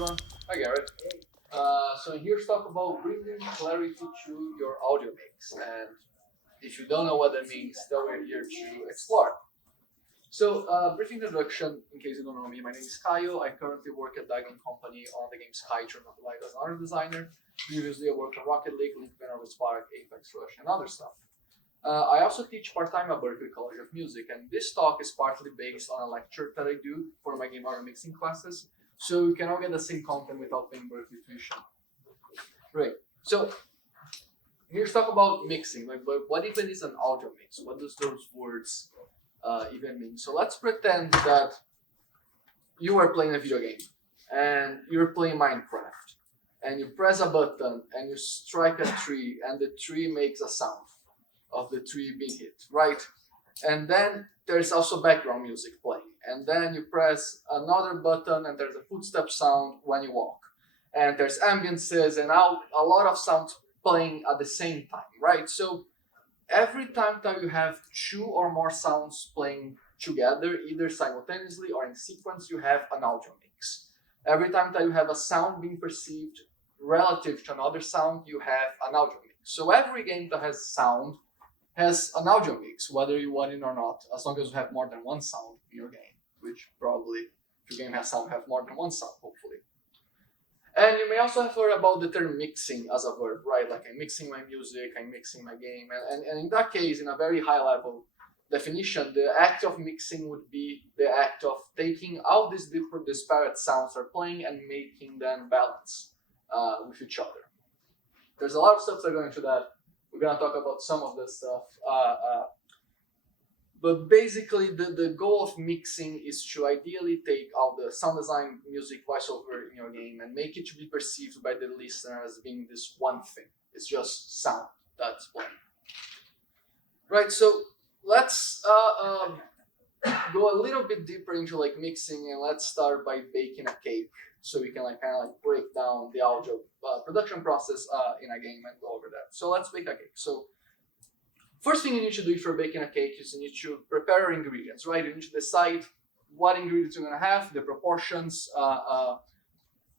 everyone. Hi, Garrett. So here's talk about bringing clarity to your audio mix. And if you don't know what that means, then we're here to explore. So, brief introduction, in case you don't know me, my name is Caio. I currently work at Diamond Company on the game Sky Light as an art designer. Previously, I worked on Rocket League, Link Banner with Spark, Apex Rush, and other stuff. I also teach part-time at Berkeley College of Music, and this talk is partly based on a lecture that I do for my game audio mixing classes, so you can all get the same content without paying Berkeley tuition. Great. So here's talk about mixing. Like, what even is an audio mix? What does those words even mean? So let's pretend that you are playing a video game, and you're playing Minecraft, and you press a button, and you strike a tree, and the tree makes a sound of the tree being hit, right? And then there's also background music playing. And then you press another button and there's a footstep sound when you walk. And there's ambiances and a lot of sounds playing at the same time, right? So every time that you have two or more sounds playing together, either simultaneously or in sequence, you have an audio mix. Every time that you have a sound being perceived relative to another sound, you have an audio mix. So every game that has sound has an audio mix, whether you want it or not, as long as you have more than one sound in your game, which probably, if your game has sound, have more than one sound, hopefully. And you may also have heard about the term mixing as a verb, right? Like I'm mixing my music, I'm mixing my game. And in that case, in a very high level definition, the act of mixing would be the act of taking all these different disparate sounds are playing and making them balance with each other. There's a lot of stuff that go into that. We're going to talk about some of this stuff. But basically, the goal of mixing is to ideally take all the sound design, music, voiceover in your game and make it to be perceived by the listener as being this one thing. It's just sound that's playing. Right, so let's go a little bit deeper into like mixing, and let's start by baking a cake so we can like kind of like break down the audio production process in a game and go over that. So let's bake a cake. So first thing you need to do if you're baking a cake is you need to prepare your ingredients, right? You need to decide what ingredients you're gonna have, the proportions,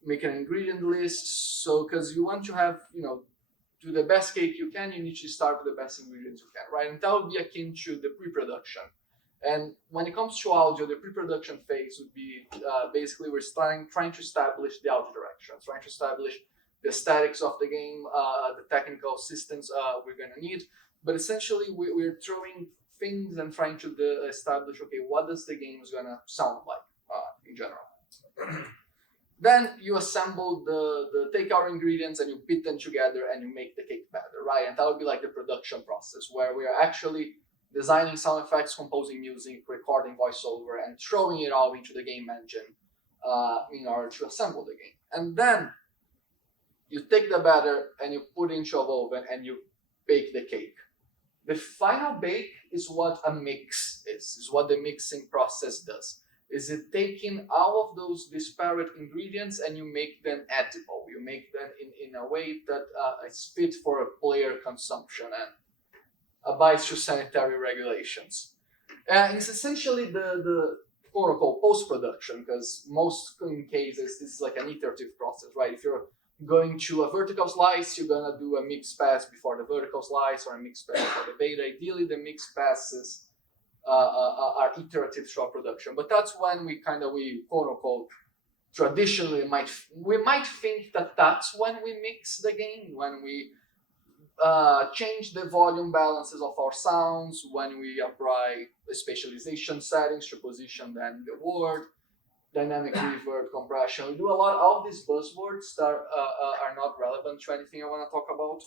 make an ingredient list. So because you want to have, do the best cake you can, you need to start with the best ingredients you can, right? And that would be akin to the pre-production. And when it comes to audio, the pre-production phase would be basically we're trying to establish the audio directions, trying to establish the aesthetics of the game, the technical systems we're going to need. But essentially, we're throwing things and trying to establish, okay, what does the game is going to sound like in general. Then you assemble take our ingredients and you put them together and you make the cake better, right? And that would be like the production process where we are actually designing sound effects, composing music, recording voiceover, and throwing it all into the game engine in order to assemble the game. And then you take the batter and you put it into an oven and you bake the cake. The final bake is what a mix is what the mixing process does. Is it taking all of those disparate ingredients and you make them edible. You make them in a way that is fit for a player consumption and abides to sanitary regulations. It's essentially the quote-unquote post-production, because most cases this is like an iterative process, right? If you're going to a vertical slice, you're gonna do a mix pass before the vertical slice or a mix pass before the beta. Ideally, the mix passes are iterative throughout production, but that's when we quote-unquote traditionally might think that that's when we mix the game, when we change the volume balances of our sounds, when we apply the spatialization settings to position them in the word, dynamic reverb, compression. We do a lot of these buzzwords that are not relevant to anything I want to talk about.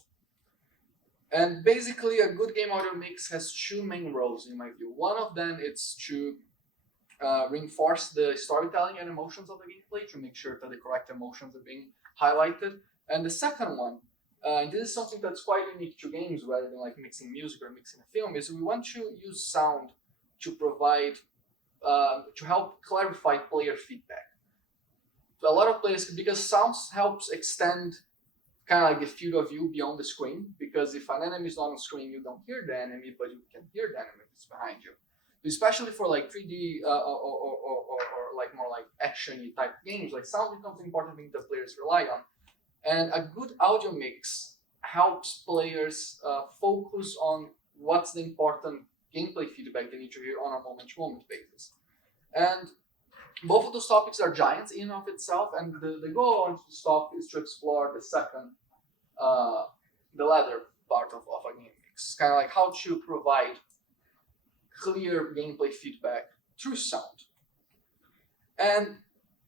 And basically, a good game audio mix has two main roles in my view. One of them is to reinforce the storytelling and emotions of the gameplay, to make sure that the correct emotions are being highlighted. And the second one, and this is something that's quite unique to games rather than like mixing music or mixing a film, is we want to use sound to provide, to help clarify player feedback. So a lot of players, because sound helps extend kind of like the field of view beyond the screen, because if an enemy is not on screen, you don't hear the enemy, but you can hear the enemy that's behind you. Especially for like 3D or like more like action-y type games, like sound becomes an important thing that players rely on. And a good audio mix helps players focus on what's the important gameplay feedback they need to hear on a moment-to-moment basis. And both of those topics are giants in and of itself, and the goal of this talk is to explore the second, the latter part of a game mix. Kind of like how to provide clear gameplay feedback through sound. And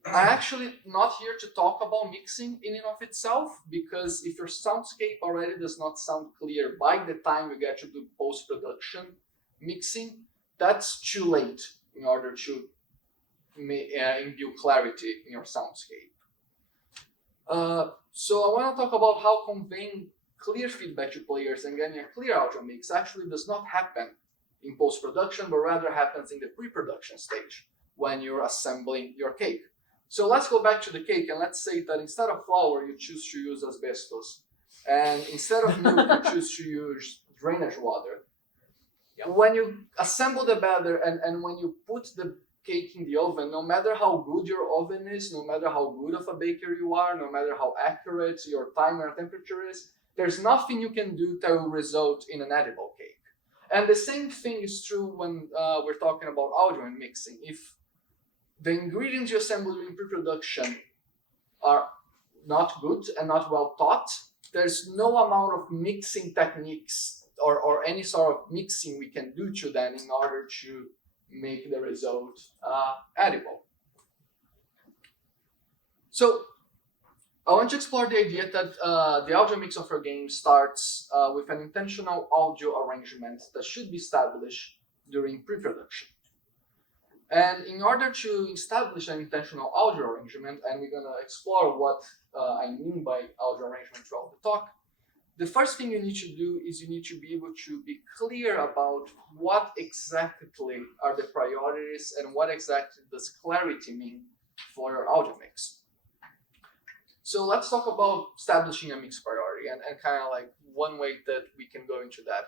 I'm actually not here to talk about mixing in and of itself, because if your soundscape already does not sound clear by the time you get to do post-production mixing, that's too late in order to imbue clarity in your soundscape. So I want to talk about how conveying clear feedback to players and getting a clear audio mix actually does not happen in post-production, but rather happens in the pre-production stage when you're assembling your cake. So let's go back to the cake, and let's say that instead of flour, you choose to use asbestos. And instead of milk, you choose to use drainage water. Yep. When you assemble the batter and when you put the cake in the oven, no matter how good your oven is, no matter how good of a baker you are, no matter how accurate your timer and temperature is, there's nothing you can do that will result in an edible cake. And the same thing is true when we're talking about audio and mixing. If the ingredients you assemble during pre-production are not good and not well thought, there's no amount of mixing techniques or any sort of mixing we can do to them in order to make the result edible. So I want to explore the idea that the audio mix of your game starts with an intentional audio arrangement that should be established during pre-production. And in order to establish an intentional audio arrangement, and we're going to explore what I mean by audio arrangement throughout the talk, the first thing you need to do is you need to be able to be clear about what exactly are the priorities and what exactly does clarity mean for your audio mix. So let's talk about establishing a mix priority and kind of like one way that we can go into that.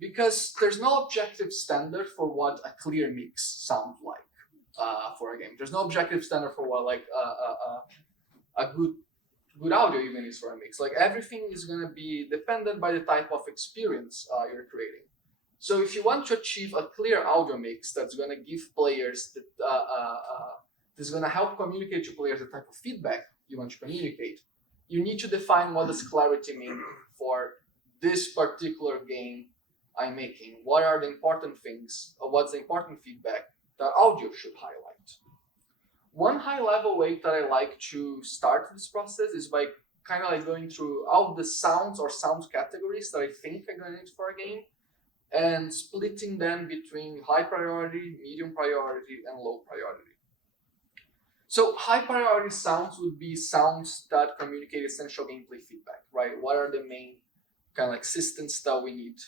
Because there's no objective standard for what a clear mix sounds like for a game. There's no objective standard for what like a good audio even is for a mix. Like everything is going to be dependent by the type of experience you're creating. So if you want to achieve a clear audio mix that's going to give players, that's going to help communicate to players the type of feedback you want to communicate, you need to define what does clarity mean for this particular game I'm making. What are the important things, or what's the important feedback that audio should highlight? One high-level way that I like to start this process is by kind of like going through all the sounds or sound categories that I think are going to need for a game and splitting them between high priority, medium priority, and low priority. So high priority sounds would be sounds that communicate essential gameplay feedback, right? What are the main kind of like systems that we need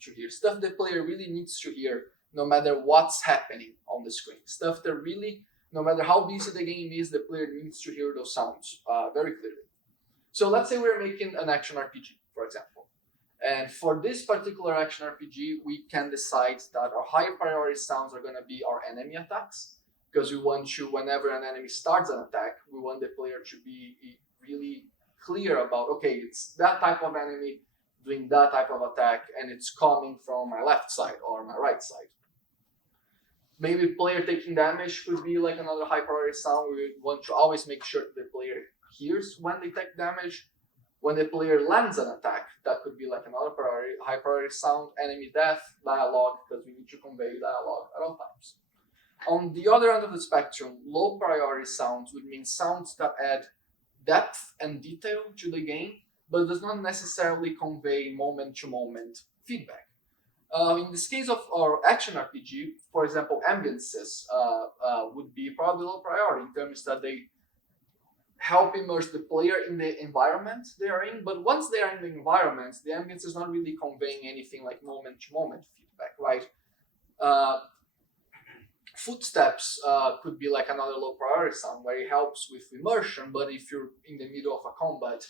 to hear? Stuff the player really needs to hear no matter what's happening on the screen. Stuff that really, no matter how busy the game is, the player needs to hear those sounds very clearly. So let's say we're making an action RPG, for example. And for this particular action RPG, we can decide that our high priority sounds are going to be our enemy attacks, because we want to, whenever an enemy starts an attack, we want the player to be really clear about, okay, it's that type of enemy doing that type of attack, and it's coming from my left side or my right side. Maybe player taking damage could be like another high priority sound. We want to always make sure the player hears when they take damage. When the player lands an attack, that could be like another high priority sound. Enemy death, dialogue, because we need to convey dialogue at all times. On the other end of the spectrum, low priority sounds would mean sounds that add depth and detail to the game, but does not necessarily convey moment-to-moment feedback. In this case of our action RPG, for example, ambiences would be probably low priority in terms that they help immerse the player in the environment they are in, but once they are in the environment, the ambience is not really conveying anything like moment-to-moment feedback, right? Footsteps could be like another low priority sound where it helps with immersion, but if you're in the middle of a combat,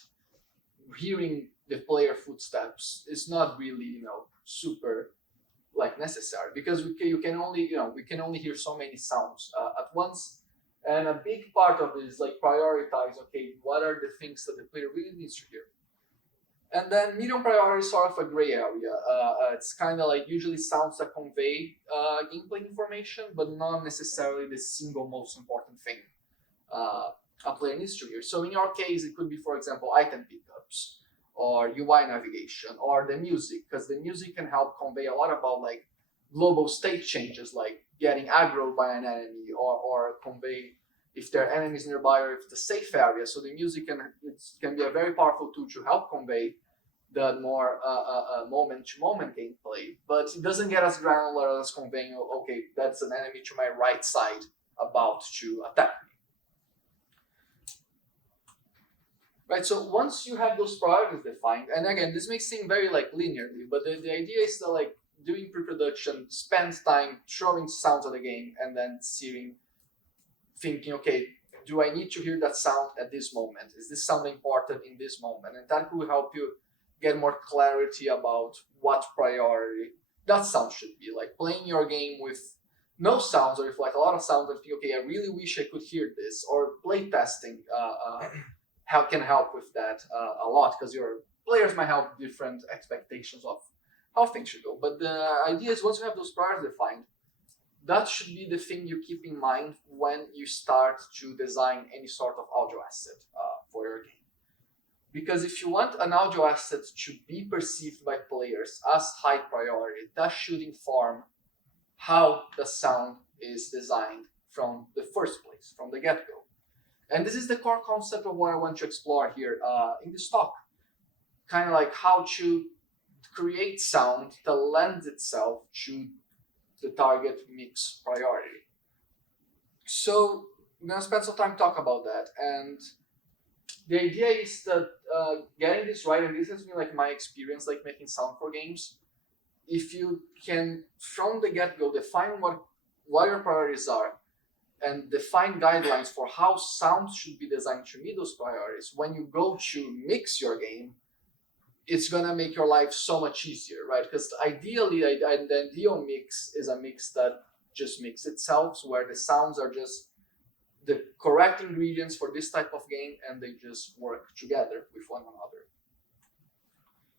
hearing the player footsteps is not really, super like necessary, because we can only hear so many sounds at once, And a big part of it is like prioritize, okay, what are the things that the player really needs to hear? And then medium priority is sort of a gray area. It's kind of like usually sounds that convey gameplay information, but not necessarily the single most important thing a player needs to hear. So in your case, it could be, for example, item pickups, or UI navigation, or the music, because the music can help convey a lot about like global state changes, like getting aggroed by an enemy, or convey if there are enemies nearby or if it's a safe area. So the music can be a very powerful tool to help convey the more moment-to-moment gameplay, but it doesn't get as granular as conveying, okay, that's an enemy to my right side about to attack me. Right, so once you have those priorities defined, and again, this may seem very like linearly, but the idea is to like doing pre-production, spend time throwing sounds at the game, and then thinking, okay, do I need to hear that sound at this moment? Is this sound important in this moment? And that will help you get more clarity about what priority that sound should be. Like playing your game with no sounds, or if like a lot of sounds, and think, okay, I really wish I could hear this, or play testing can help with that a lot, because your players might have different expectations of how things should go. But the idea is once you have those priorities defined, that should be the thing you keep in mind when you start to design any sort of audio asset for your game. Because if you want an audio asset to be perceived by players as high priority, that should inform how the sound is designed from the first place, from the get-go. And this is the core concept of what I want to explore here in this talk. Kind of like how to create sound that lends itself to the target mix priority. So I'm going to spend some time talk about that. And the idea is that getting this right, and this has been like my experience like making sound for games, if you can from the get-go define what your priorities are, and define guidelines for how sounds should be designed to meet those priorities, when you go to mix your game, it's gonna make your life so much easier, right? Because ideally, the ideal mix is a mix that just mixes itself, where the sounds are just the correct ingredients for this type of game, and they just work together with one another.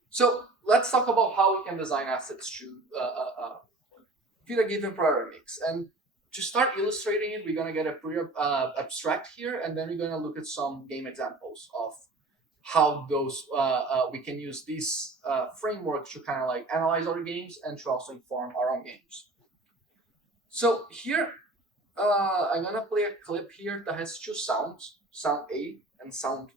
So let's talk about how we can design assets to fit a given priority mix. And to start illustrating it, we're going to get a pretty abstract here, and then we're going to look at some game examples of how those we can use this framework to kind of like analyze our games and to also inform our own games. So here, I'm going to play a clip here that has two sounds, sound A and sound B.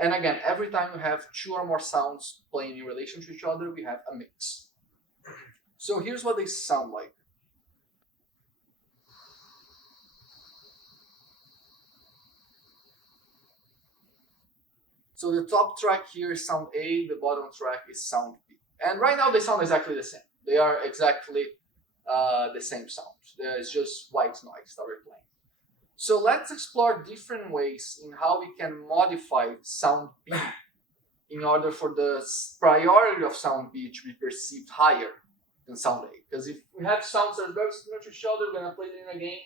And again, every time we have two or more sounds playing in relation to each other, we have a mix. So here's what they sound like. So the top track here is sound A, the bottom track is sound B. And right now they sound exactly the same. They are exactly the same sound. It's just white noise that we're playing. So let's explore different ways in how we can modify sound B in order for the priority of sound B to be perceived higher than sound A. Because if we have sounds that are very similar to each other, we're going to play it in a game.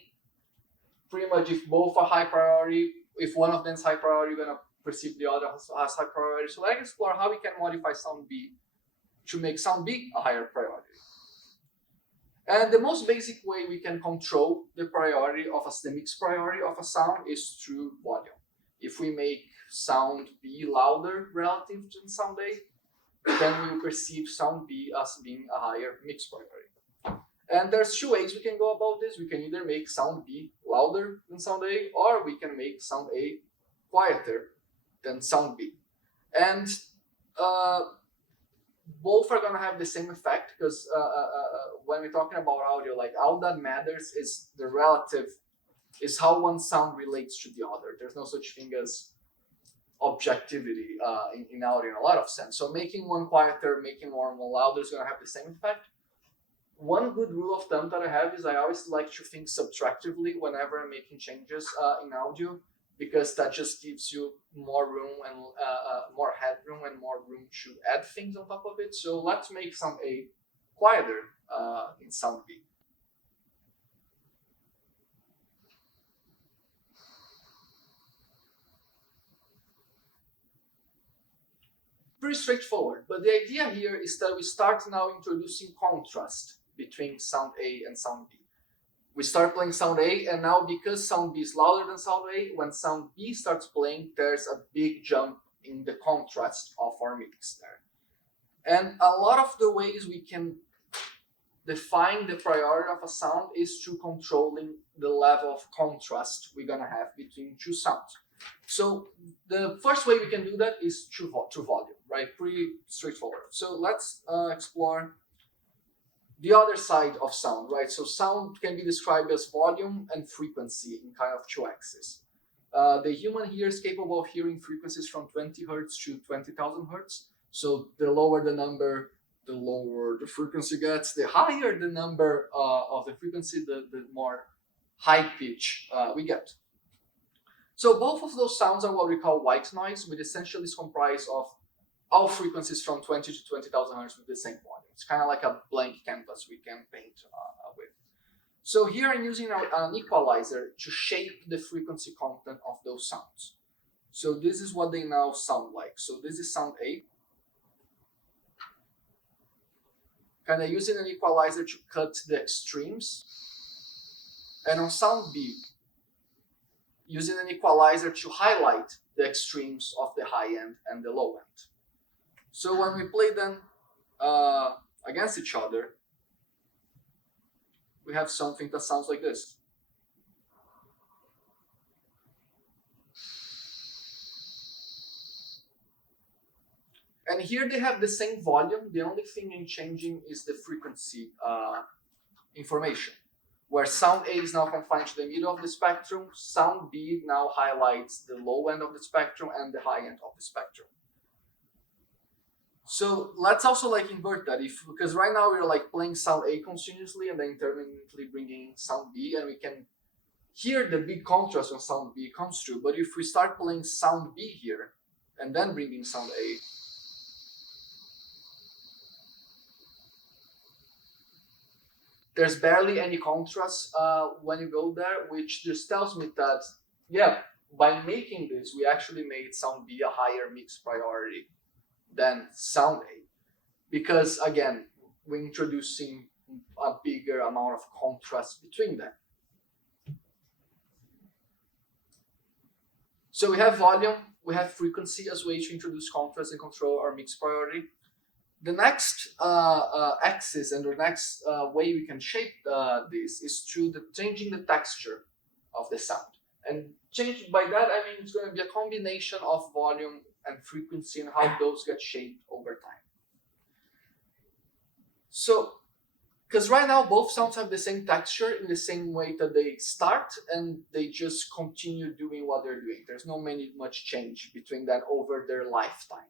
Pretty much if both are high priority, if one of them is high priority, we're going to perceive the other as high priority. So let's explore how we can modify sound B to make sound B a higher priority. And the most basic way we can control the priority of the mix priority of a sound is through volume. If we make sound B louder relative to sound A, then we will perceive sound B as being a higher mix priority. And there's two ways we can go about this. We can either make sound B louder than sound A, or we can make sound A quieter than sound B. And both are going to have the same effect, because when we're talking about audio, like all that matters is the relative, is how one sound relates to the other. There's no such thing as objectivity in audio in a lot of sense. So making one quieter, making one more louder is going to have the same effect. One good rule of thumb that I have is I always like to think subtractively whenever I'm making changes in audio, because that just gives you more room and more headroom and more room to add things on top of it. So let's make sound A quieter in sound B. pretty straightforward, but the idea here is that we start now introducing contrast between sound A and sound B. We start playing sound A, and now because sound B is louder than sound A, when sound B starts playing, there's a big jump in the contrast of our mix there. And a lot of the ways we can define the priority of a sound is through controlling the level of contrast we're gonna have between two sounds. So the first way we can do that is through volume, right? Pretty straightforward. So let's explore the other side of sound, right? So sound can be described as volume and frequency in kind of two axes. The human ear is capable of hearing frequencies from 20 hertz to 20,000 hertz. So the lower the number, the lower the frequency gets. The higher the number of the frequency, the more high pitch we get. So both of those sounds are what we call white noise, which essentially is comprised of all frequencies from 20 to 20,000 hertz with the same volume. It's kind of like a blank canvas we can paint with. So here I'm using an equalizer to shape the frequency content of those sounds. So this is what they now sound like. So this is sound A. Kind of using an equalizer to cut the extremes. And on sound B, using an equalizer to highlight the extremes of the high end and the low end. So when we play them against each other, we have something that sounds like this. And here they have the same volume. The only thing in changing is the frequency information, where sound A is now confined to the middle of the spectrum. Sound B now highlights the low end of the spectrum and the high end of the spectrum. So let's also invert that, because right now we're playing sound A continuously and then intermittently bringing sound B, and we can hear the big contrast when sound B comes through. But if we start playing sound B here and then bringing sound A, there's barely any contrast when you go there, which just tells me that, yeah, by making this, we actually made sound B a higher mix priority than sound A. Because again, we're introducing a bigger amount of contrast between them. So we have volume, we have frequency as way to introduce contrast and control our mix priority. The next axis and the next way we can shape this is through changing the texture of the sound. And change by that, I mean it's going to be a combination of volume and frequency and how those get shaped over time. So, because right now both sounds have the same texture in the same way that they start, and they just continue doing what they're doing. There's not much change between that over their lifetime.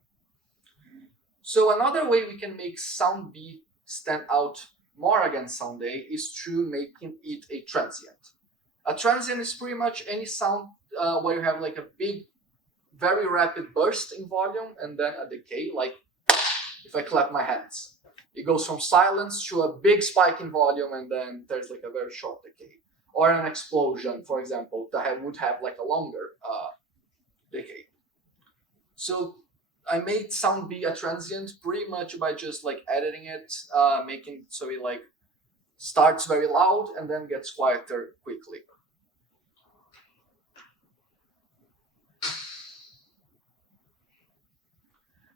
So another way we can make sound B stand out more against sound A is through making it a transient. A transient is pretty much any sound where you have a big, very rapid burst in volume and then a decay, like if I clap my hands. It goes from silence to a big spike in volume and then there's a very short decay. Or an explosion, for example, that would have a longer decay. So I made sound B a transient pretty much by just editing it, making it so it starts very loud and then gets quieter quickly.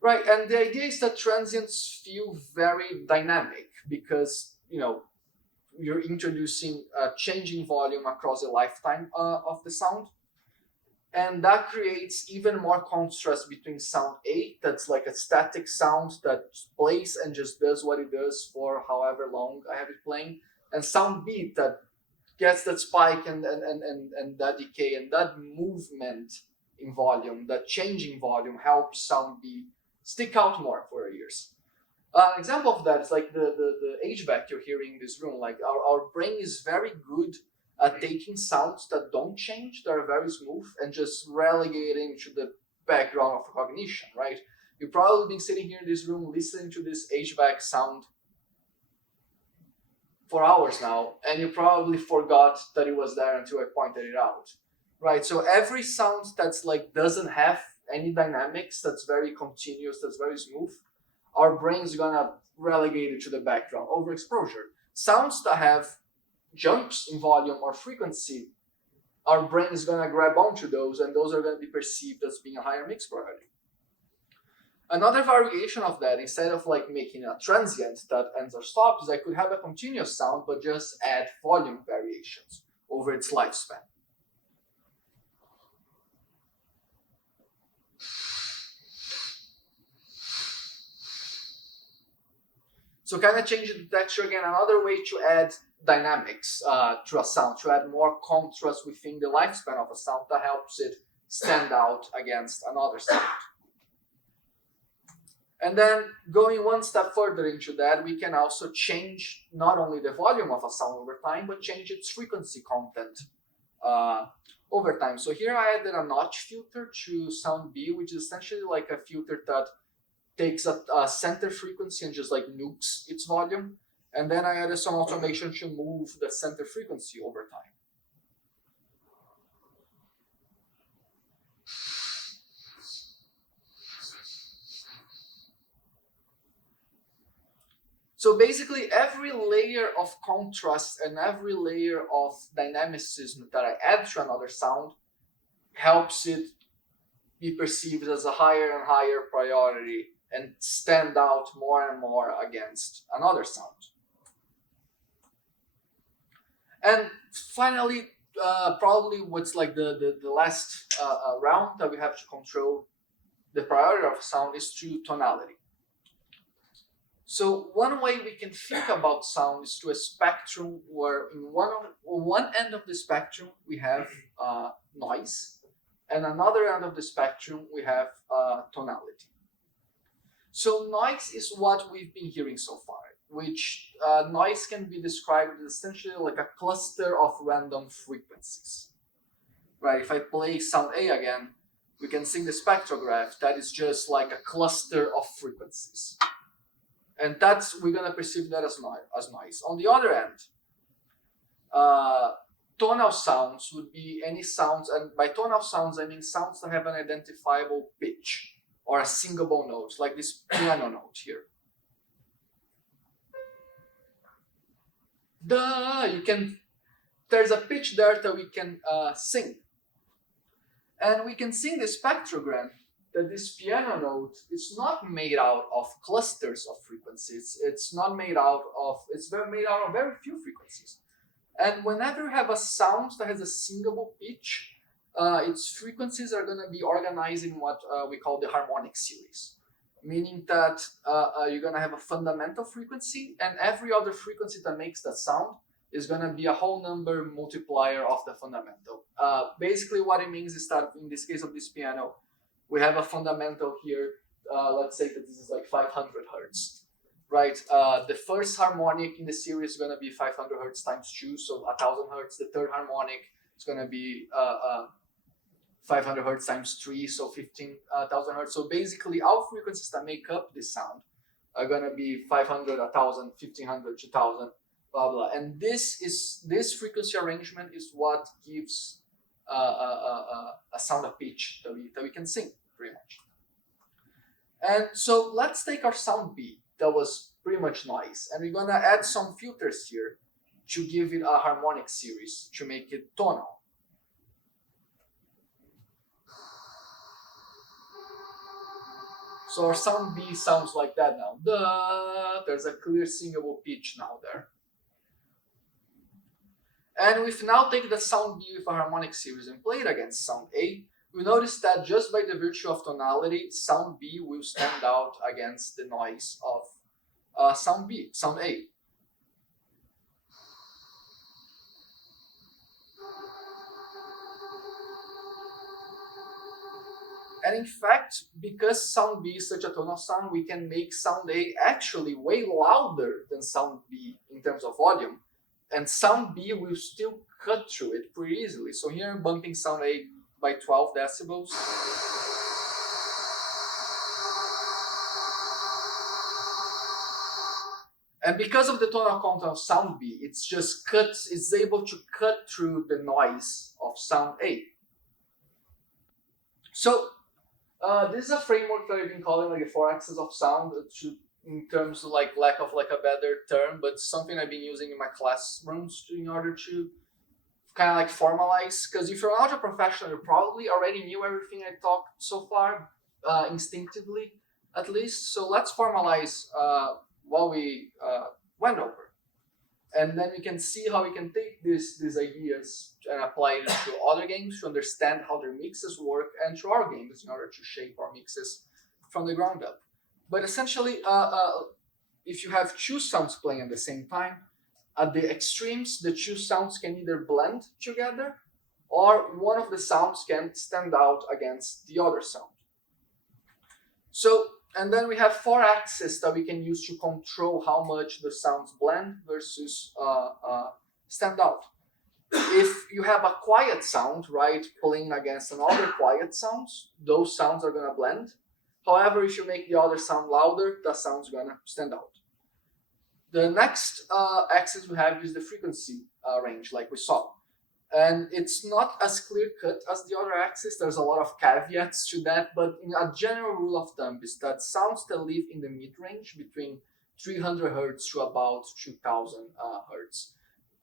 Right, and the idea is that transients feel very dynamic because, you're introducing a changing volume across the lifetime of the sound. And that creates even more contrast between sound A, that's a static sound that plays and just does what it does for however long I have it playing, and sound B that gets that spike and that decay, and that movement in volume, that changing volume helps sound B stick out more for years. An example of that is the HVAC you're hearing in this room. Our brain is very good at taking sounds that don't change, that are very smooth, and just relegating to the background of cognition, right? You've probably been sitting here in this room listening to this HVAC sound for hours now, and you probably forgot that it was there until I pointed it out, right? So every sound that's doesn't have any dynamics that's very continuous, that's very smooth, our brain's gonna relegate it to the background. Overexposure. Sounds that have jumps in volume or frequency, our brain is gonna grab onto those, and those are gonna be perceived as being a higher mix priority. Another variation of that, instead of like making a transient that ends or stops, I could have a continuous sound but just add volume variations over its lifespan. So kind of changing the texture again, another way to add dynamics to a sound, to add more contrast within the lifespan of a sound that helps it stand out against another sound. And then going one step further into that, we can also change not only the volume of a sound over time, but change its frequency content over time. So here I added a notch filter to sound B, which is essentially like a filter that takes a center frequency and just like nukes its volume. And then I added some automation to move the center frequency over time. So basically every layer of contrast and every layer of dynamicism that I add to another sound helps it be perceived as a higher and higher priority and stand out more and more against another sound. And finally, probably what's like the last round that we have to control the priority of sound is through tonality. So one way we can think about sound is to a spectrum where in one end of the spectrum we have noise, and another end of the spectrum we have tonality. So noise is what we've been hearing so far, which noise can be described as essentially like a cluster of random frequencies. Right? If I play sound A again, we can see the spectrograph that is just like a cluster of frequencies. And we're gonna perceive that as noise. On the other end, tonal sounds would be any sounds, and by tonal sounds I mean sounds that have an identifiable pitch or a singable note, like this piano note here. There's a pitch there that we can sing. And we can see in the spectrogram that this piano note is not made out of clusters of frequencies. It's made out of very few frequencies. And whenever you have a sound that has a singable pitch, its frequencies are going to be organized in what we call the harmonic series, meaning that you're going to have a fundamental frequency, and every other frequency that makes that sound is going to be a whole number multiplier of the fundamental. Basically what it means is that in this case of this piano, we have a fundamental here, let's say that this is like 500 hertz, right? The first harmonic in the series is going to be 500 hertz times 2, so 1000 hertz. The third harmonic is going to be 500 hertz times 3, so 15,000 hertz. So basically all frequencies that make up this sound are going to be 500, 1000, 1500, 2000, blah, blah. And this frequency arrangement is what gives a sound of pitch that we can sing, pretty much. And so let's take our sound B that was pretty much noise, and we're gonna add some filters here to give it a harmonic series to make it tonal. So our sound B sounds like that now. There's a clear singable pitch now there. And we've now taken the sound B with a harmonic series and play it against sound A. We notice that just by the virtue of tonality, sound B will stand out against the noise of sound A. And in fact, because sound B is such a tonal sound, we can make sound A actually way louder than sound B in terms of volume. And sound B will still cut through it pretty easily. So here I'm bumping sound A by 12 decibels. And because of the tonal content of sound B, it's able to cut through the noise of sound A. So This is a framework that I've been calling like the four axes of sound, in terms of like lack of like a better term, but something I've been using in my classrooms in order to kind of like formalize. Because if you're an audio professional, you probably already knew everything I talked so far, instinctively at least. So let's formalize what we went over, and then we can see how we can take these ideas and apply it to other games to understand how their mixes work, and to our games in order to shape our mixes from the ground up. But essentially, if you have two sounds playing at the same time, at the extremes, the two sounds can either blend together, or one of the sounds can stand out against the other sound. So, and then we have four axes that we can use to control how much the sounds blend versus stand out. If you have a quiet sound, right, playing against another quiet sounds, those sounds are gonna blend. However, if you make the other sound louder, the sound's gonna stand out. The next axis we have is the frequency range, like we saw. And it's not as clear cut as the other axis. There's a lot of caveats to that, but a general rule of thumb is that sounds that live in the mid-range between 300 Hertz to about 2000 Hertz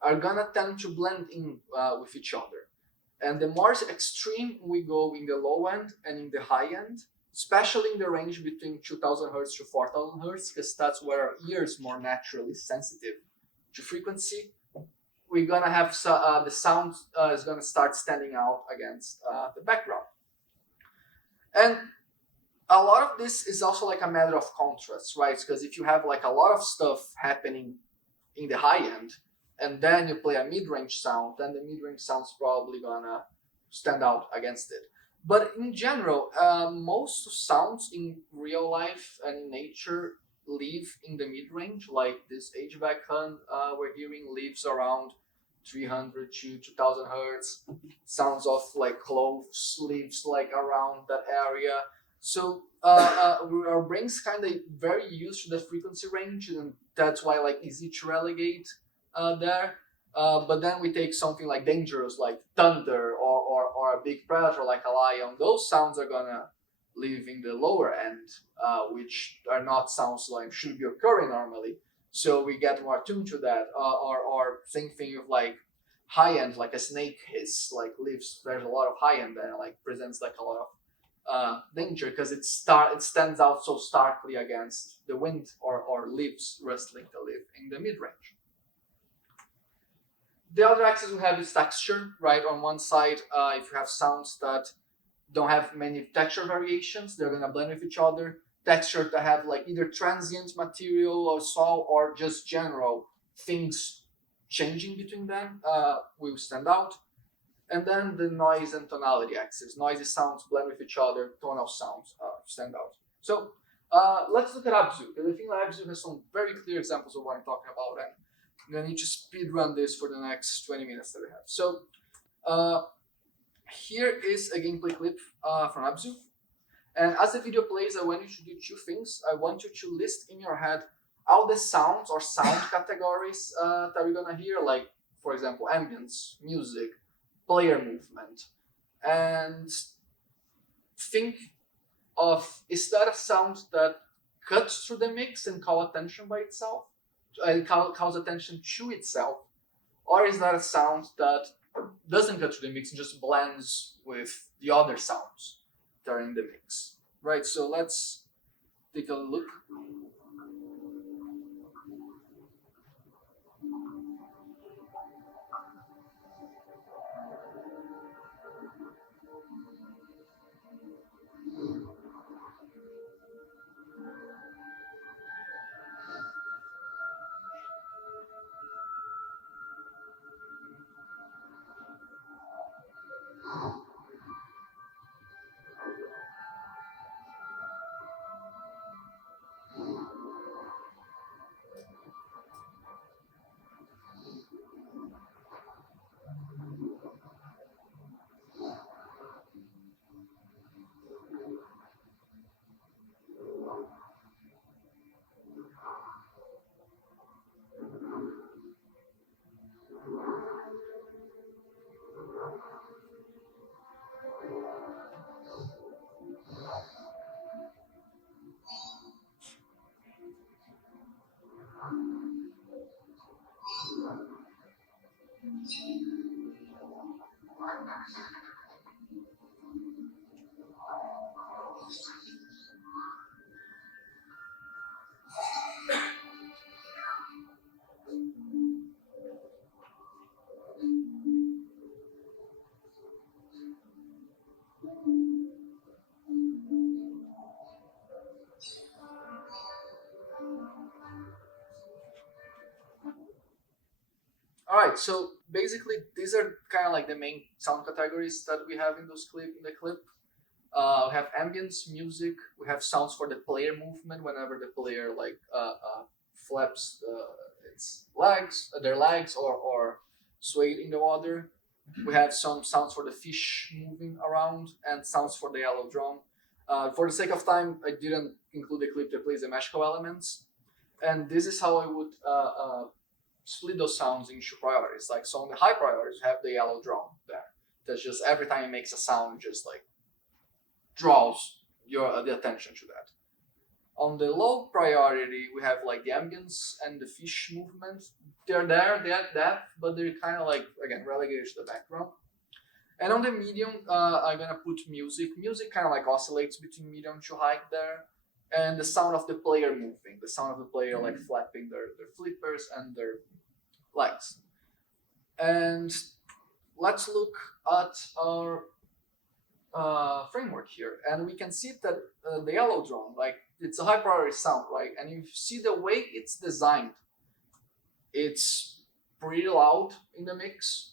are gonna tend to blend in with each other. And the more extreme we go in the low end and in the high end, especially in the range between 2000 Hertz to 4000 Hertz, because that's where our ear is more naturally sensitive to frequency, we're gonna have the sound is gonna start standing out against the background. And a lot of this is also like a matter of contrast, right? Because if you have like a lot of stuff happening in the high end, and then you play a mid-range sound, then the mid-range sound's probably gonna stand out against it. But in general, most sounds in real life and in nature live in the mid-range. Like this HVAC fan we're hearing lives around 300 to 2000 Hertz. Sounds of like clothes lives like around that area. So our brain's kind of very used to the frequency range, and that's why like easy to relegate there. But then we take something like dangerous, like thunder, or a big predator like a lion. Those sounds are gonna live in the lower end, which are not sounds like should be occurring normally. So we get more attuned to that. Or same thing of like high end, like a snake hiss, like lives. There's a lot of high end there, like presents like a lot of danger because it stands out so starkly against the wind or leaves rustling that live in the mid range. The other axis we have is texture, right? On one side, if you have sounds that don't have many texture variations, they're gonna blend with each other. Texture that have like either transient material or sol or just general things changing between them will stand out. And then the noise and tonality axis. Noisy sounds blend with each other, tonal sounds stand out. So let's look at Abzu, because I think Abzu has some very clear examples of what I'm talking about, and I'm gonna need to speed run this for the next 20 minutes that we have. So here is a gameplay clip from Abzu. And as the video plays, I want you to do two things. I want you to list in your head all the sounds or sound categories that we're gonna hear, like, for example, ambience, music, player movement. And think of, is that a sound that cuts through the mix and calls attention by itself? Calls attention to itself? Or is that a sound that doesn't cut through the mix and just blends with the other sounds that are in the mix? Right, so let's take a look. All right, so basically these are kind of like the main sound categories that we have in the clip. We have ambience music. We have sounds for the player movement whenever the player like flaps their legs, or swayed in the water. We have some sounds for the fish moving around and sounds for the yellow drum. For the sake of time, I didn't include a clip that plays the magical elements, and this is how I would split those sounds into priorities. Like, so on the high priorities, you have the yellow drum there. That's just every time it makes a sound, just like draws your the attention to that. On the low priority, we have like the ambience and the fish movement. They're there, they're at depth, but they're kind of like, again, relegated to the background. And on the medium, I'm gonna put music. Music kind of like oscillates between medium to high there. And the sound of the player moving, the sound of the player like flapping their flippers and their legs. And let's look at our framework here, and we can see that the yellow drum, like, it's a high priority sound, right? And you see the way it's designed, it's pretty loud in the mix.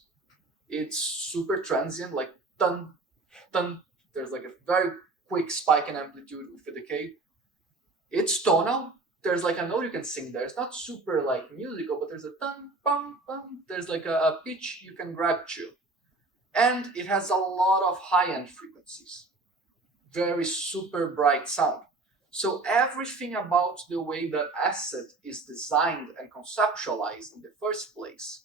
It's super transient, like dun dun. There's like a very quick spike in amplitude with the decay. It's tonal. There's like a note you can sing there. It's not super like musical, but there's a dun bum bum. There's like a pitch you can grab to. And it has a lot of high-end frequencies. Very super bright sound. So everything about the way that asset is designed and conceptualized in the first place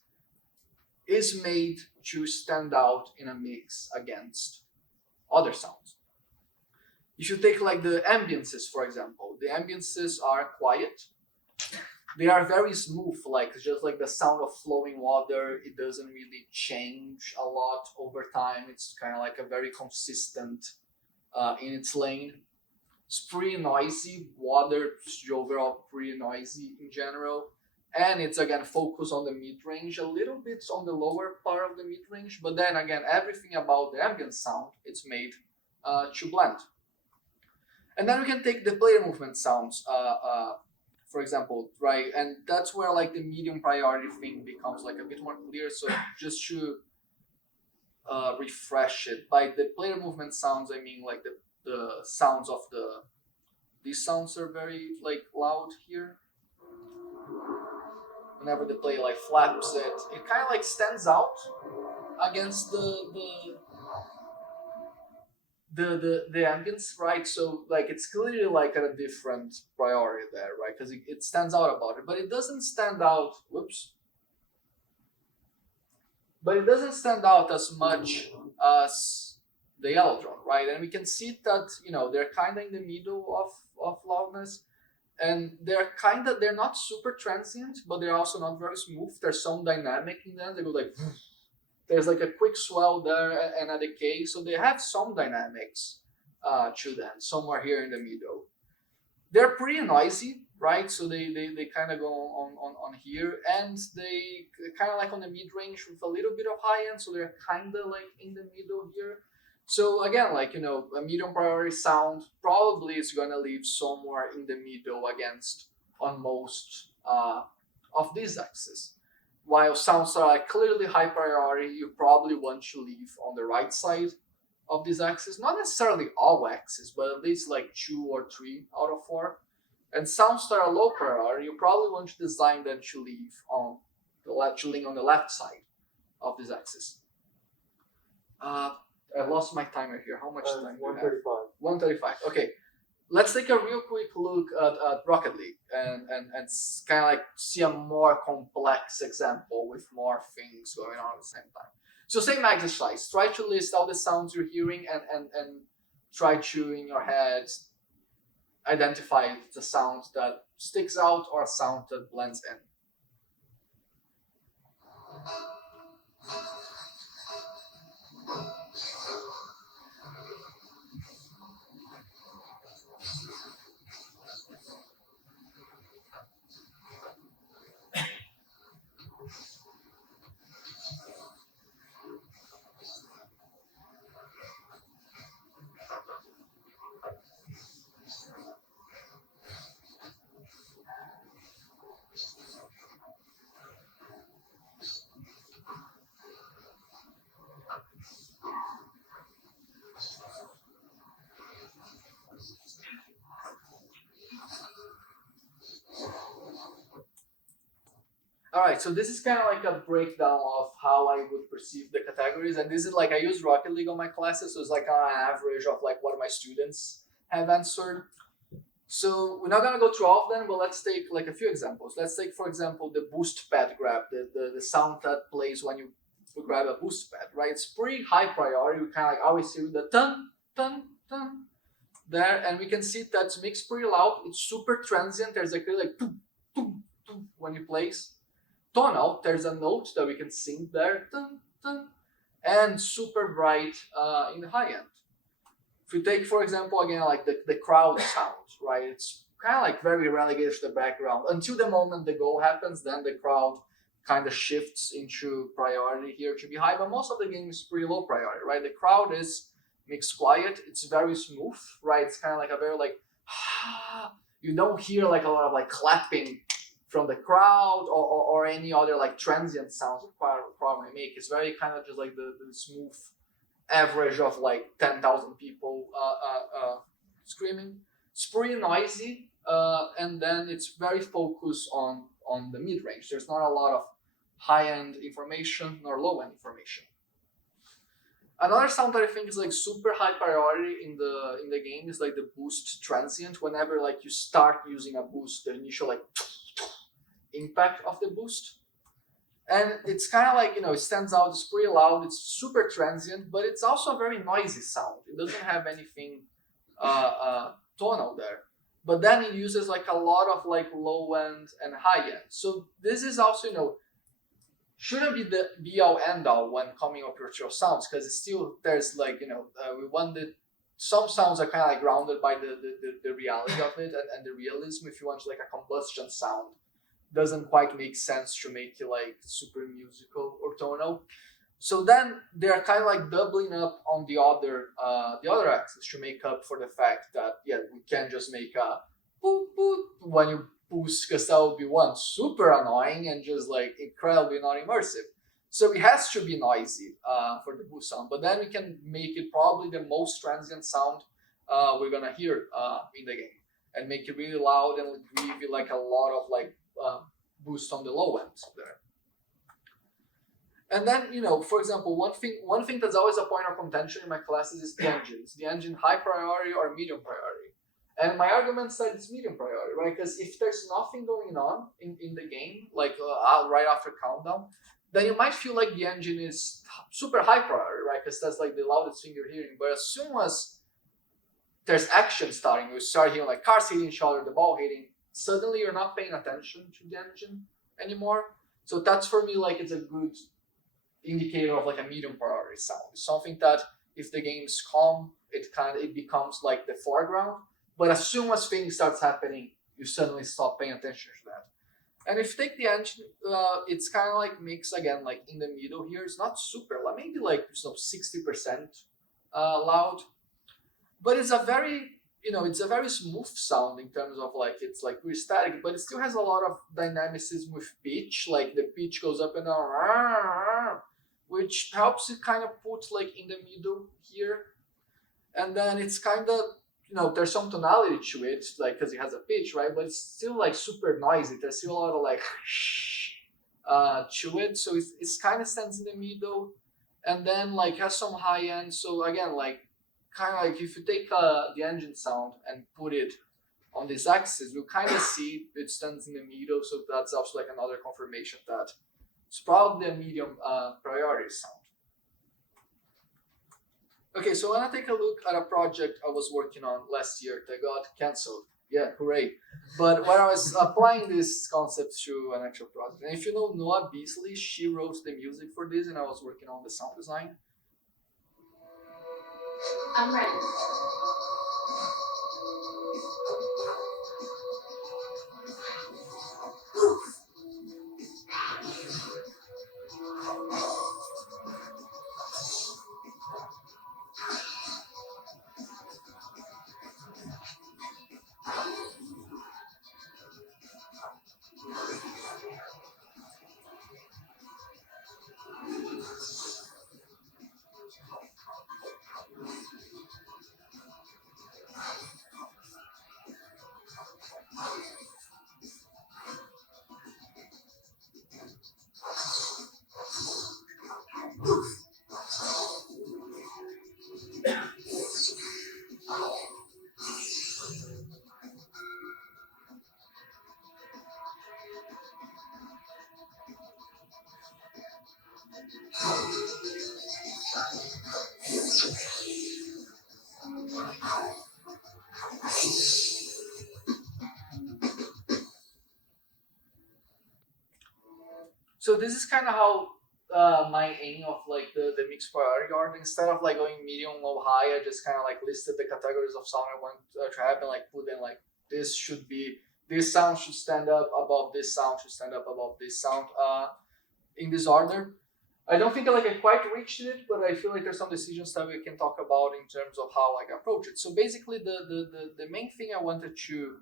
is made to stand out in a mix against other sounds. If you take like the ambiences, for example, the ambiences are quiet. They are very smooth, like just like the sound of flowing water. It doesn't really change a lot over time. It's kind of like a very consistent in its lane. It's pretty noisy. Water is overall pretty noisy in general. And it's again focused on the mid-range, a little bit on the lower part of the mid-range, but then again, everything about the ambient sound, it's made to blend. And then we can take the player movement sounds, for example, right? And that's where like the medium priority thing becomes like a bit more clear. So just to refresh it, by the player movement sounds, I mean like the sounds of these sounds are very like loud here. Whenever the player like flaps it, it kind of like stands out against the ambience, right? So like it's clearly like at a different priority there, right? Because it stands out about it, but it doesn't stand out. Whoops. But it doesn't stand out as much as the yellow drum, right? And we can see that they're kind of in the middle of loudness, and they're not super transient, but they're also not very smooth. There's some dynamic in them. They go like. There's like a quick swell there and a decay, so they have some dynamics to them, somewhere here in the middle. They're pretty noisy, right? So they kind of go on here, and they kind of like on the mid-range with a little bit of high-end, so they're kind of like in the middle here. So again, like, a medium priority sound probably is going to live somewhere in the middle on most of these axes. While sounds are like clearly high priority, you probably want to leave on the right side of this axis. Not necessarily all axes, but at least like 2 or 3 out of 4. And sounds that are low priority, you probably want to design them to leave on the left, to lean on the left side of this axis. I lost my timer here. How much time? 135. 135. Okay. Let's take a real quick look at Rocket League and kind of like see a more complex example with more things going on at the same time. So same exercise. Try to list all the sounds you're hearing and try to, in your head, identify the sound that sticks out or a sound that blends in. All right, so this is kind of like a breakdown of how I would perceive the categories, and this is like I use Rocket League on my classes, so it's like an average of like what my students have answered. So we're not gonna go through all of them, but let's take like a few examples. Let's take, for example, the boost pad grab, the sound that plays when you grab a boost pad, right? It's pretty high priority. We kind of like always see the dun dun dun there, and we can see that's mixed pretty loud. It's super transient. There's like boom, boom, boom when it plays. Tonal, there's a note that we can sing there, dun, dun, and super bright in the high end. If you take, for example, again, like the crowd sound, right? It's kind of like very relegated to the background until the moment the goal happens. Then the crowd kind of shifts into priority here to be high, but most of the game is pretty low priority, right? The crowd is mixed quiet. It's very smooth, right? It's kind of like a very like you don't hear like a lot of like clapping from the crowd or any other like transient sounds that crowd may make. It's very kind of just like the smooth average of like 10,000 people screaming. It's pretty noisy, and then it's very focused on the mid range. There's not a lot of high end information nor low end information. Another sound that I think is like super high priority in the game is like the boost transient. Whenever like you start using a boost, the initial like impact of the boost, and it's kind of like, you know, it stands out. It's pretty loud. It's super transient, but it's also a very noisy sound. It doesn't have anything tonal there, but then it uses like a lot of like low end and high end. So this is also, you know, shouldn't be the be all end all when coming up with your sounds, because it's still, there's like, you know, we wanted some sounds are kind of like grounded by the reality of it and the realism. If you want like a combustion sound, doesn't quite make sense to make it like super musical or tonal. So then they're kind of like doubling up on the other axis to make up for the fact that, yeah, we can't just make a boop boop when you boost, because that would be one super annoying and just like incredibly not immersive. So it has to be noisy for the boost sound, but then we can make it probably the most transient sound we're gonna hear in the game, and make it really loud and give you like a lot of like boost on the low end there. And then, you know, for example, one thing that's always a point of contention in my classes is the engine. Is the engine high priority or medium priority? And my argument said it's medium priority, right? Because if there's nothing going on in the game, like right after countdown, then you might feel like the engine is super high priority, right? Because that's like the loudest thing you're hearing. But as soon as there's action starting, you start hearing like cars hitting each other, the ball hitting, suddenly you're not paying attention to the engine anymore. So that's for me like it's a good indicator of like a medium priority sound. It's something that if the game is calm, it becomes like the foreground. But as soon as things starts happening, you suddenly stop paying attention to that. And if you take the engine, it's kind of like mix again, like in the middle here. It's not super loud, maybe like 60% loud, but it's a very, you know, it's a very smooth sound in terms of like it's like pretty static, but it still has a lot of dynamicism with pitch. Like the pitch goes up and down, which helps it kind of put like in the middle here. And then it's kind of, you know, there's some tonality to it, like because it has a pitch, right? But it's still like super noisy. There's still a lot of like to it, so it's kind of stands in the middle, and then like has some high end. So again, like kind of like if you take the engine sound and put it on this axis, we'll kind of see it stands in the middle. So that's also like another confirmation that it's probably a medium priority sound. Okay, so I want to take a look at a project I was working on last year that got cancelled. Yeah, hooray. But when I was applying this concept to an actual project, and if you know Noah Beasley, she wrote the music for this, and I was working on the sound design. I'm ready. So this is kind of how my aim of like the mixed priority order. Instead of like going medium, low, high, I just kind of like listed the categories of sound I want to have and like put in like this sound should stand up above this sound, should stand up above this sound in this order. I don't think like I quite reached it, but I feel like there's some decisions that we can talk about in terms of how like I approach it. So basically the main thing I wanted to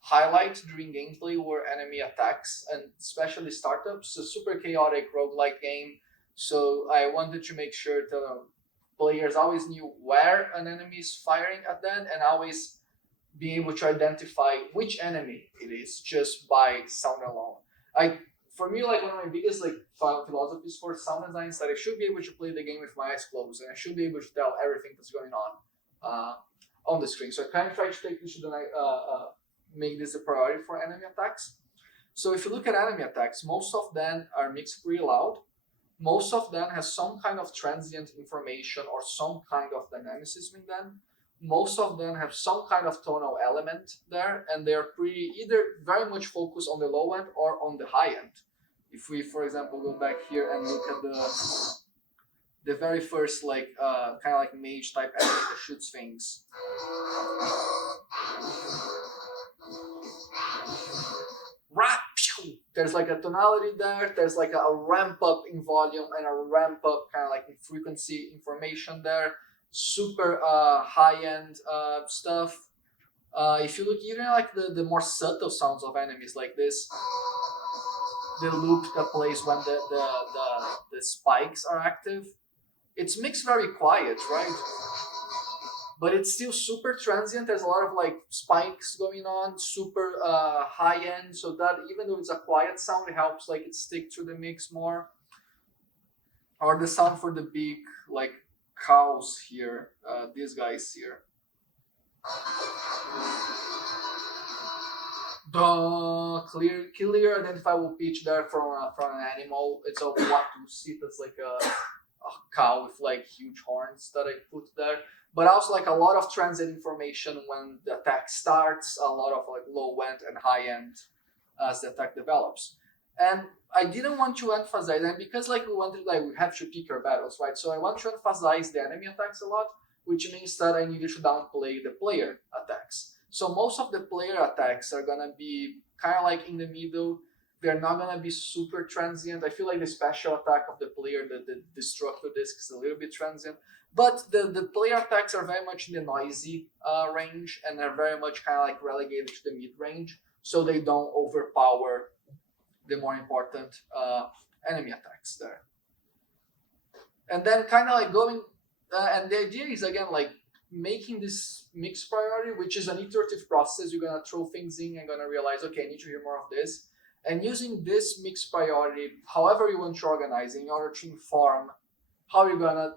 highlight during gameplay were enemy attacks and especially startups. It's a super chaotic roguelike game, so I wanted to make sure that players always knew where an enemy is firing at them and always being able to identify which enemy it is just by sound alone. For me, like one of my biggest like philosophies for sound design is that I should be able to play the game with my eyes closed and I should be able to tell everything that's going on the screen. So I kind of try to take this to make this a priority for enemy attacks. So if you look at enemy attacks, most of them are mixed pretty loud. Most of them has some kind of transient information or some kind of dynamicism in them. Most of them have some kind of tonal element there, and they're pretty either very much focused on the low end or on the high end. If we, for example, go back here and look at the very first like kind of like mage type enemy that shoots things. There's like a tonality there, there's like a ramp up in volume and a ramp up kind of like in frequency information there. Super high-end stuff. If you look even like the more subtle sounds of enemies like this, the loop that plays when the spikes are active, it's mixed very quiet, right? But it's still super transient. There's a lot of like spikes going on, super high end, so that even though it's a quiet sound, it helps like it stick to the mix more. Or the sound for the big like cows here, these guys here. The clear identifiable pitch there from an animal. It's a watusi, that's like a cow with like huge horns that I put there. But also like a lot of transient information when the attack starts, a lot of like low end and high end as the attack develops. And I didn't want to emphasize, and because like we have to pick our battles, right? So I want to emphasize the enemy attacks a lot, which means that I needed to downplay the player attacks. So most of the player attacks are gonna be kind of like in the middle. They're not gonna be super transient. I feel like the special attack of the player, the destructor disc, is a little bit transient. But the player attacks are very much in the noisy range, and they're very much kind of like relegated to the mid range, so they don't overpower the more important enemy attacks there. And then kind of like going, and the idea is again like making this mixed priority, which is an iterative process. You're gonna throw things in and gonna realize, okay, I need to hear more of this. And using this mixed priority, however you want to organize in order to inform how you're gonna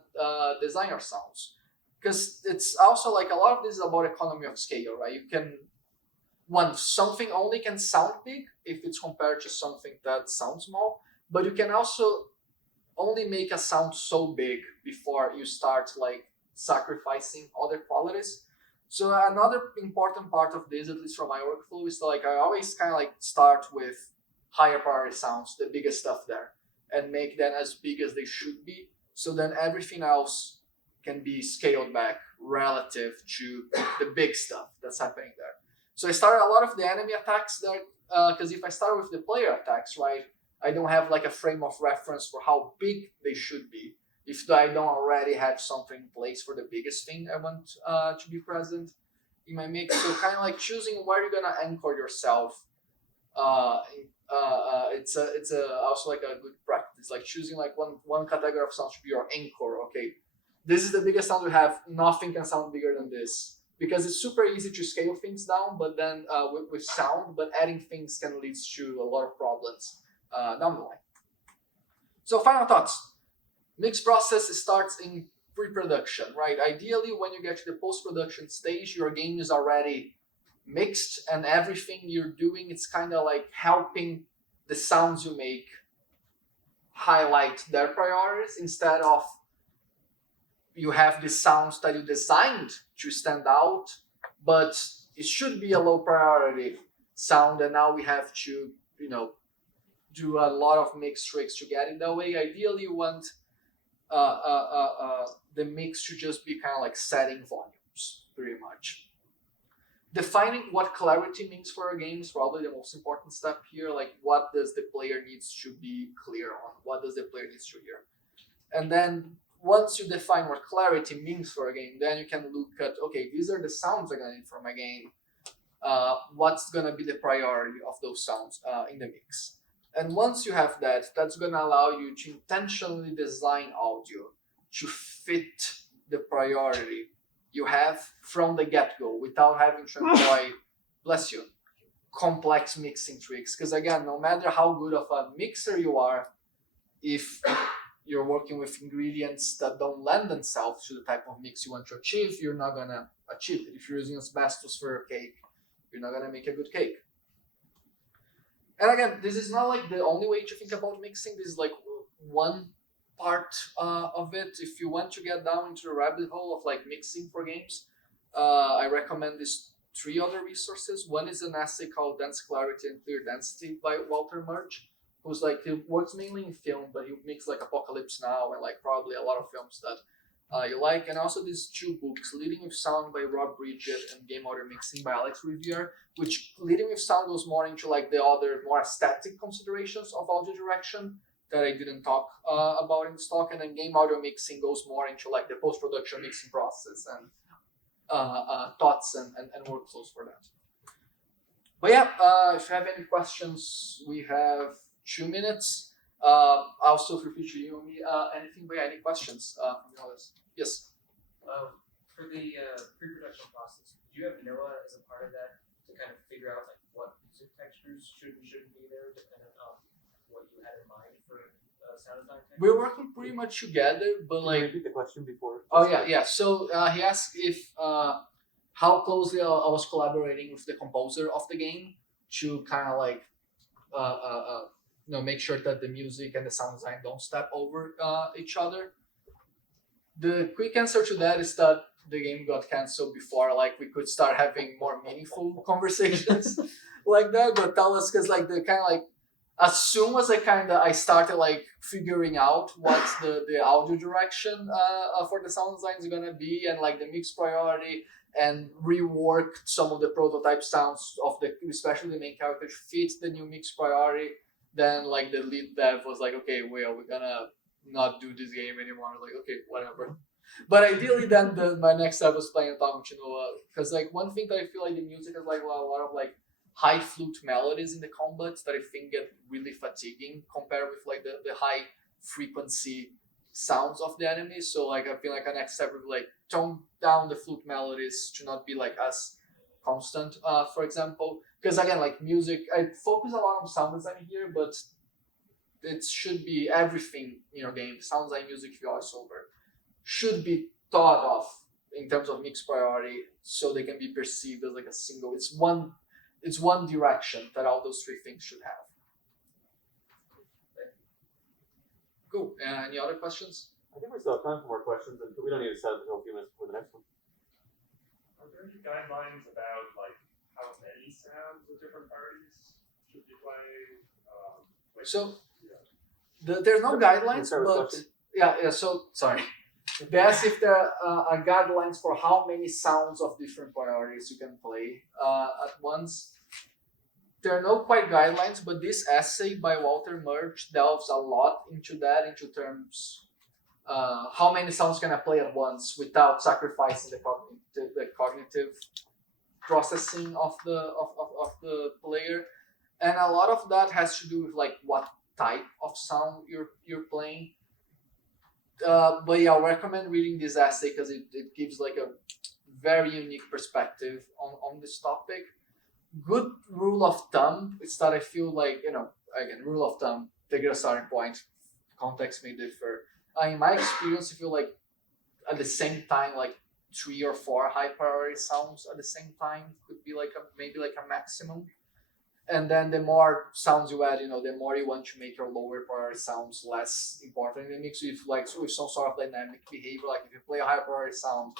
design your sounds. Because it's also like a lot of this is about economy of scale, right? You can, something only can sound big if it's compared to something that sounds small, but you can also only make a sound so big before you start like sacrificing other qualities. So another important part of this, at least from my workflow, is like I always kind of like start with higher priority sounds, the biggest stuff there, and make them as big as they should be. So then everything else can be scaled back relative to the big stuff that's happening there. So I started a lot of the enemy attacks there, because if I start with the player attacks, right, I don't have like a frame of reference for how big they should be if I don't already have something in place for the biggest thing I want to be present in my mix. So kind of like choosing where you're gonna anchor yourself. It's also like a good practice, like choosing like one category of sound to be your anchor. Okay, this is the biggest sound we have. Nothing can sound bigger than this, because it's super easy to scale things down, but then with sound, but adding things can lead to a lot of problems down the line. So final thoughts. Mix process starts in pre-production, right? Ideally, when you get to the post-production stage, your game is already mixed, and everything you're doing, it's kind of like helping the sounds you make highlight their priorities, instead of you have the sounds that you designed to stand out, but it should be a low priority sound, and now we have to, do a lot of mix tricks to get it that way. Ideally, you want the mix to just be kind of like setting volumes, pretty much. Defining what clarity means for a game is probably the most important step here. Like, what does the player needs to be clear on? What does the player needs to hear? And then once you define what clarity means for a game, then you can look at, okay, these are the sounds I'm gonna need for my game. What's gonna be the priority of those sounds in the mix? And once you have that, that's gonna allow you to intentionally design audio to fit the priority you have from the get-go without having to employ, bless you, complex mixing tricks. Because again, no matter how good of a mixer you are, if you're working with ingredients that don't lend themselves to the type of mix you want to achieve, you're not gonna achieve it. If you're using asbestos for a cake, you're not gonna make a good cake. And again, this is not like the only way to think about mixing. This is like one part of it. If you want to get down into the rabbit hole of like mixing for games, I recommend these 3 other resources. One is an essay called Dense Clarity and Clear Density by Walter Murch, who's like, he works mainly in film, but he makes like Apocalypse Now and like probably a lot of films that you like. And also these 2 books, Leading with Sound by Rob Bridget and Game Audio Mixing by Alex Riviere, which Leading with Sound goes more into like the other more aesthetic considerations of audio direction that I didn't talk about in this talk, and then Game Audio Mixing goes more into like the post-production mixing process and thoughts and workflows for that. But yeah, if you have any questions, we have 2 minutes. Also feel free to email me anything, but yeah, any questions from the others? Yes? For the pre-production process, do you have Noah as a part of that to kind of figure out like what music textures should and shouldn't be there, depending on what you had in mind for sound design textures? We're working pretty much together, but like... Can you repeat the question before? Oh yeah. So he asked if how closely I was collaborating with the composer of the game to kind of like make sure that the music and the sound design don't step over each other. The quick answer to that is that the game got canceled before like we could start having more meaningful conversations like that. But that was because like the kind of like, as soon as I started like figuring out what the audio direction for the sound design is gonna be, and like the mix priority, and reworked some of the prototype sounds of the, especially the main character, to fit the new mix priority, then like the lead dev was like, okay, well, we're gonna not do this game anymore. Like, okay, whatever. But ideally, then my next step was playing Tom Chinoa, because like one thing that I feel like the music is like a lot of like high flute melodies in the combats that I think get really fatiguing compared with like the high frequency sounds of the enemies. So like I feel like a next step would be like tone down the flute melodies to not be like as constant, for example. Because again, like music, I focus a lot on sound design here, but it should be everything in your game, sound design, music, voiceover, should be thought of in terms of mix priority, so they can be perceived as like a single. It's one direction that all those 3 things should have. Cool. Any other questions? I think we still have time for more questions, and we don't need to set up until a few minutes before the next one. Are there any guidelines about like how many sounds of different parties should be playing? There's no guidelines, but yeah. So sorry. They asked if there are guidelines for how many sounds of different priorities you can play at once. There are no quite guidelines, but this essay by Walter Murch delves a lot into that, into terms how many sounds can I play at once without sacrificing the cognitive processing of the player, and a lot of that has to do with like what type of sound you're playing. But yeah, I recommend reading this essay because it gives like a very unique perspective on this topic. Good rule of thumb is that I feel like, again, rule of thumb, take a starting point, context may differ. In my experience, I feel like at the same time, like 3 or 4 high priority sounds at the same time could be like maybe a maximum. And then the more sounds you add, the more you want to make your lower priority sounds less important in the mix with some sort of dynamic behavior. Like if you play a high priority sound,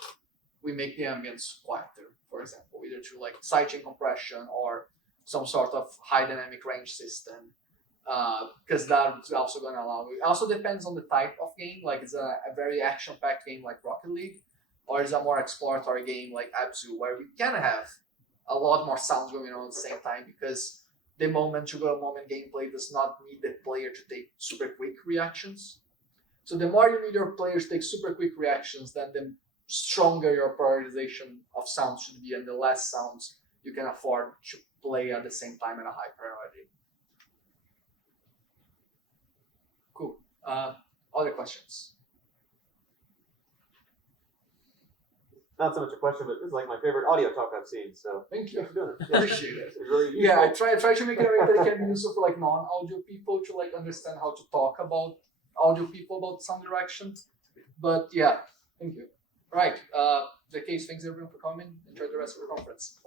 we make the ambience quieter, for example, either through like sidechain compression or some sort of high dynamic range system. because that's also going to allow. It also depends on the type of game. Like it's a very action-packed game like Rocket League, or it's a more exploratory game like Abzu, where we can have a lot more sounds going on at the same time because the moment-to-moment gameplay does not need the player to take super quick reactions. So the more you need your players to take super quick reactions, then the stronger your prioritization of sounds should be, and the less sounds you can afford to play at the same time at a high priority. Cool. Other questions? Not so much a question, but this is like my favorite audio talk I've seen. So Thank you. thanks for doing it. Yeah. Appreciate it. It's really Yeah, I useful. try to make it a way that it can be useful for like non-audio people to like understand how to talk about audio people about sound direction. But yeah, thank you. Right. The case, thanks everyone for coming. Enjoy the rest of the conference.